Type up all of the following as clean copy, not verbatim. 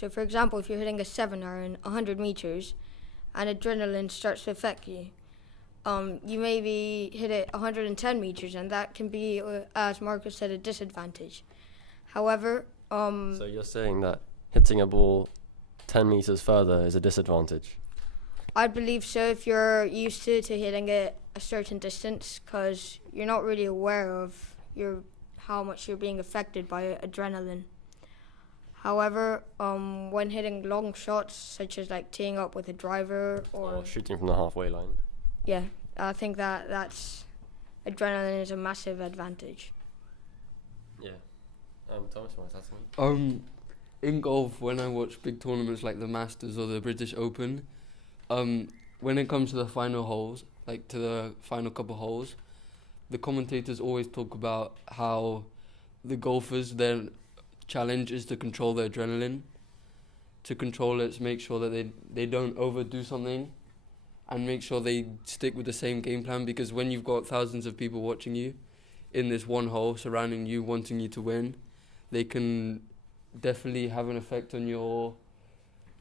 So, for example, if you're hitting a 7-iron in 100 meters and adrenaline starts to affect you, you maybe hit it 110 meters, and that can be, as Marcus said, a disadvantage. However, So you're saying that hitting a ball 10 meters further is a disadvantage? I believe so if you're used to hitting it a certain distance, because you're not really aware of how much you're being affected by adrenaline. However, when hitting long shots, such as like teeing up with a driver Or shooting from the halfway line? Yeah, I think that's adrenaline is a massive advantage. Yeah. Thomas, you want to add something? In golf, when I watch big tournaments like the Masters or the British Open, when it comes to the final holes, like to the final couple holes, the commentators always talk about how the golfers, their challenge is to control their adrenaline, to control it, to make sure that they don't overdo something, and make sure they stick with the same game plan, because when you've got thousands of people watching you in this one hole, surrounding you, wanting you to win, they can definitely have an effect on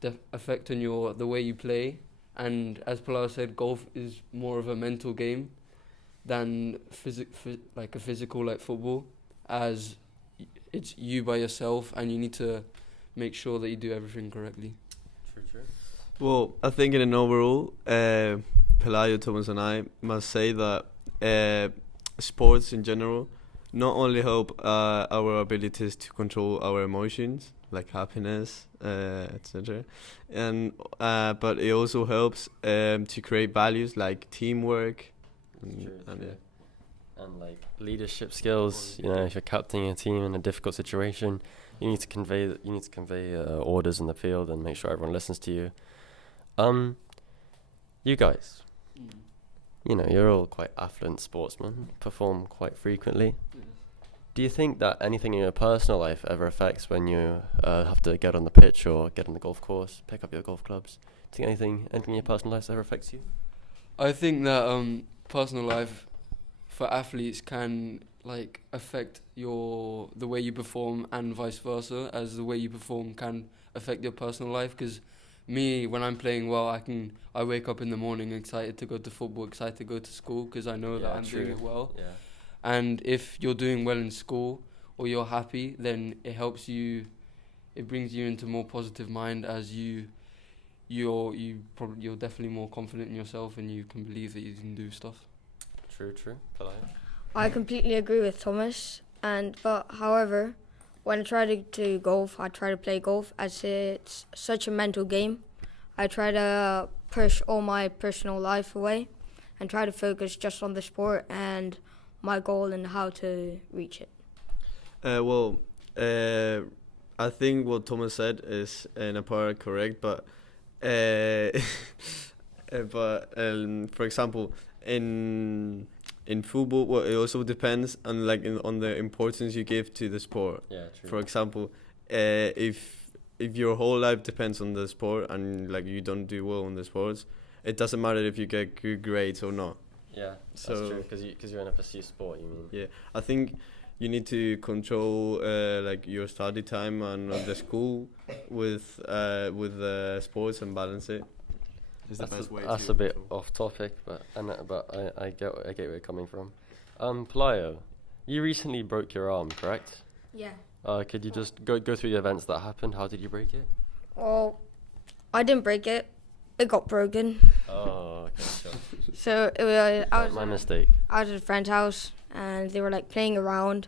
the way you play. And as Pilar said, golf is more of a mental game than like a physical like football, as it's you by yourself and you need to make sure that you do everything correctly. True. Well, I think in an overall, Pelayo, Thomas and I must say that sports in general not only help our abilities to control our emotions, like happiness, etc., and but it also helps to create values like teamwork, and like leadership skills. You know, if you're captaining a team in a difficult situation, you need to convey orders in the field and make sure everyone listens to you. You guys, you know, you're all quite affluent sportsmen, perform quite frequently. Do you think that anything in your personal life ever affects when you have to get on the pitch or get on the golf course, pick up your golf clubs? Do you think anything in your personal life ever affects you? I think that personal life for athletes can like affect the way you perform, and vice versa, as the way you perform can affect your personal life. Because me, when I'm playing well, I wake up in the morning excited to go to football, excited to go to school, because I know that I'm doing it well. Yeah. And if you're doing well in school or you're happy, then it helps you. It brings you into more positive mind, as you're definitely more confident in yourself and you can believe that you can do stuff. True. Hello. I completely agree with Thomas, but however, when I try to do golf, I try to play golf as it's such a mental game. I try to push all my personal life away and try to focus just on the sport and my goal and how to reach it. I think what Thomas said is in a part correct, but for example, in football, well, it also depends on on the importance you give to the sport. Yeah, true. For example, if your whole life depends on the sport and like you don't do well in the sports, it doesn't matter if you get good grades or not. Yeah, that's true, because you're in a pursuit sport, you mean? Yeah, I think you need to control like your study time and the school with sports and balance it. That's a bit off topic, but I get where you're coming from. Pelayo, you recently broke your arm, correct? Yeah. Could you just go through the events that happened? How did you break it? Well, I didn't break it. It got broken. Oh, okay, sure. So it was my mistake. I was at a friend's house and they were like playing around,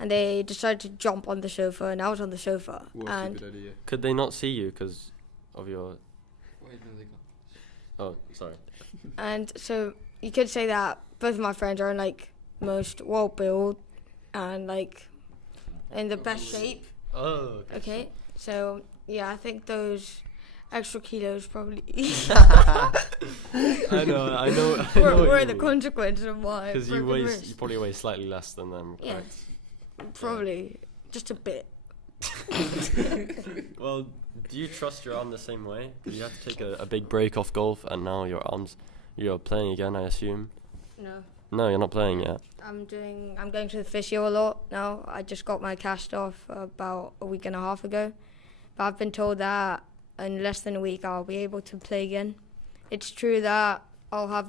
and they decided to jump on the sofa, and I was on the sofa. And could they not see you because of your? Wait, no, they can't. Oh, sorry. And so you could say that both of my friends are like most well built and like in the best shape. Oh. Okay. So yeah, I think those extra kilos probably I know. were the consequence of my. Because you probably weigh slightly less than them. Correct? Yeah, probably just a bit. Well, do you trust your arm the same way? Because you had to take a big break off golf, and now you're playing again, I assume. No, you're not playing yet. I'm going to the physio a lot now. I just got my cast off about a week and a half ago, but I've been told that in less than a week I'll be able to play again. It's true that I'll have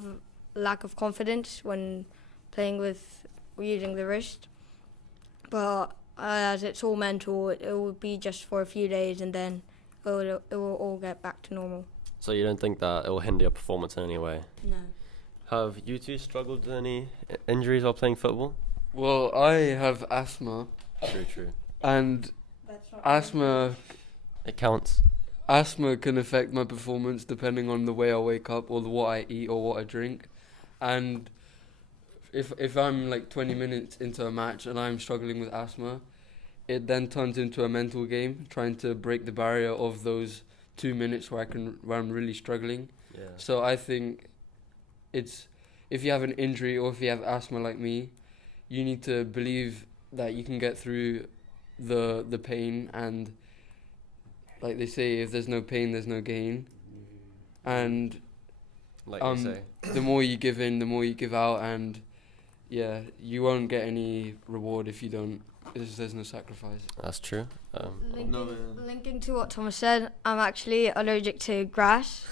lack of confidence when playing with using the wrist, but as it's all mental, it will be just for a few days and then it will all get back to normal. So you don't think that it will hinder your performance in any way? No. Have you two struggled with any injuries while playing football? Well, I have asthma, True. and asthma It counts. asthma can affect my performance depending on the way I wake up or what I eat or what I drink. And if I'm like 20 minutes into a match and I'm struggling with asthma, it then turns into a mental game, trying to break the barrier of those 2 minutes where I'm really struggling. Yeah. So I think it's, if you have an injury or if you have asthma like me, you need to believe that you can get through the pain, and like they say, if there's no pain, there's no gain. And Like you say. the more you give in, the more you give out, and yeah, you won't get any reward if you don't. There's no sacrifice. That's true. Linking to what Thomas said, I'm actually allergic to grass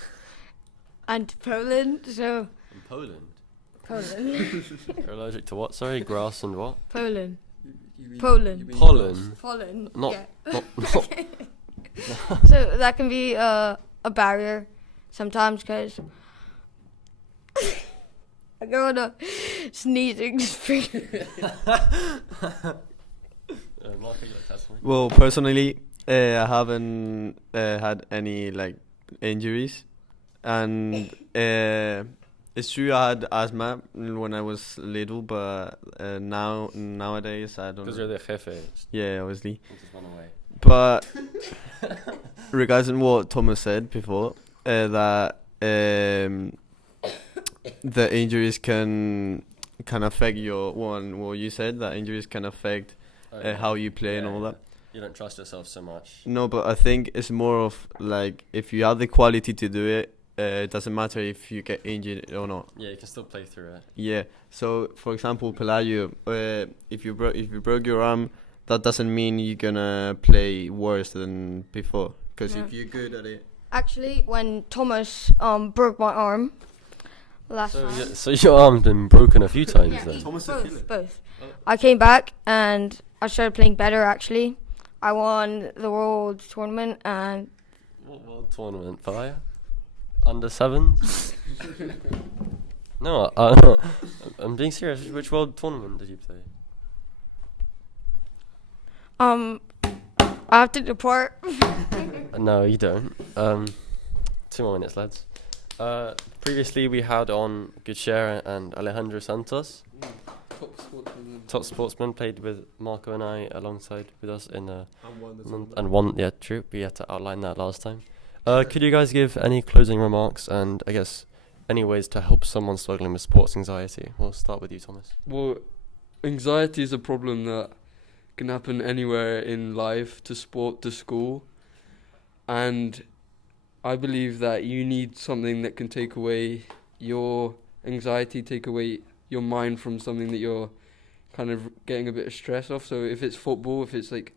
and pollen, so... In Poland? Pollen. You're allergic to what? Sorry, grass and what? Pollen. You mean- Pollen. you mean Pollen. Pollen, Not- yeah. Not So that can be a barrier sometimes because I go on a sneezing spree. Marco, you like to add something? Well, personally, I haven't had any like injuries, and it's true I had asthma when I was little, but nowadays I don't. Because you're the jefe. Yeah, obviously. You just run away. But regarding what Thomas said before, that the injuries can affect your one. Well, you said that injuries can affect how you play and all that. You don't trust yourself so much. No, but I think it's more of like if you have the quality to do it, it doesn't matter if you get injured or not. Yeah, you can still play through it. Yeah. So, for example, Pelayo, if you broke your arm, that doesn't mean you're gonna play worse than before. Because Yeah. if you're good at it. Actually, when Thomas broke my arm last time. So your arm's been broken a few times then? Both. I came back and I started playing better. Actually, I won the world tournament and What world tournament, Pelayo? Under sevens? No, I'm being serious. Which world tournament did you play? I have to depart. No, you don't. 2 more minutes, lads. Previously, we had on Gutierrez and Alejandro Santos. Top sportsman. Top sportsmen, played with Marco and I alongside with us in and won. Yeah, true. We had to outline that last time. Could you guys give any closing remarks and I guess any ways to help someone struggling with sports anxiety? We'll start with you, Thomas. Well, anxiety is a problem that can happen anywhere in life, to sport, to school, and I believe that you need something that can take away your anxiety, take away your mind from something that you're kind of getting a bit of stress off. So if it's football, if it's like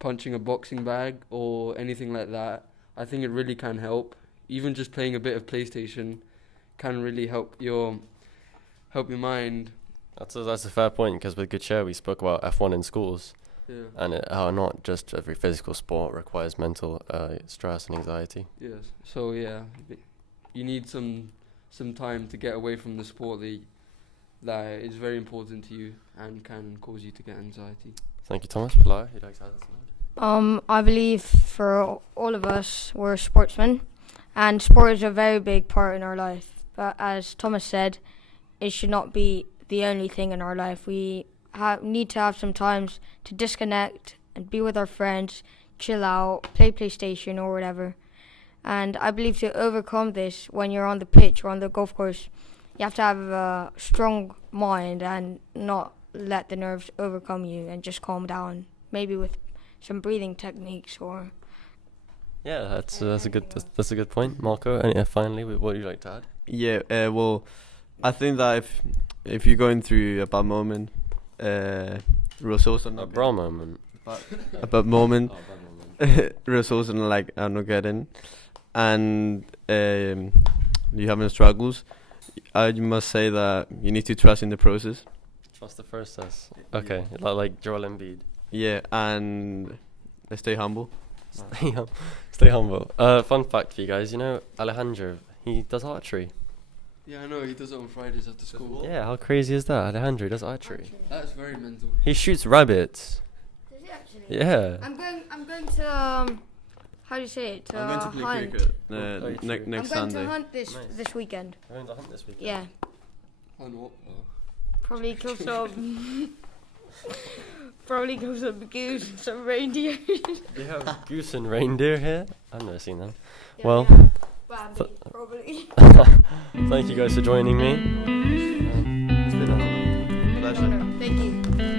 punching a boxing bag or anything like that, I think it really can help. Even just playing a bit of PlayStation can really help your mind. That's a fair point, because with Gutierrez we spoke about F1 in schools, Yeah. and how not just every physical sport requires mental stress and anxiety. Yes. So yeah, you need some time to get away from the sport that is very important to you and can cause you to get anxiety. Thank you, Thomas. Pilar, you'd like to add something? I believe for all of us, we're sportsmen, and sport is a very big part in our life. But as Thomas said, it should not be the only thing in our life. We need to have some times to disconnect and be with our friends, chill out, play PlayStation or whatever. And I believe to overcome this, when you're on the pitch or on the golf course, you have to have a strong mind and not let the nerves overcome you and just calm down, maybe with some breathing techniques or... Yeah, that's a good point, Marco. And finally, what would you like to add? Yeah. Well, I think that if you're going through a bad moment, A bra moment. a bad moment, Oh, bad moment. results and like are not getting, and you having struggles, I must say that you need to trust in the process. Trust the process. Okay, like Joel Embiid. Yeah, and stay humble. Stay humble. Fun fact for you guys, you know Alejandro, he does archery. Yeah, I know. He does it on Fridays after school. Yeah, how crazy is that? Alejandro does archery. That's very mental. He shoots rabbits. Does he actually? Yeah. I'm going to how do you say it? I'm going to play hunt. cricket Next next I'm going Sunday. to hunt Nice. this weekend. We're going to hunt this weekend. Yeah, I know. probably kill some. Probably kill some goose and some reindeer. Do you have goose and reindeer here? I've never seen them. Yeah, Well, yeah. Bambi, probably. Thank you guys for joining me. It's been a pleasure. Thank you.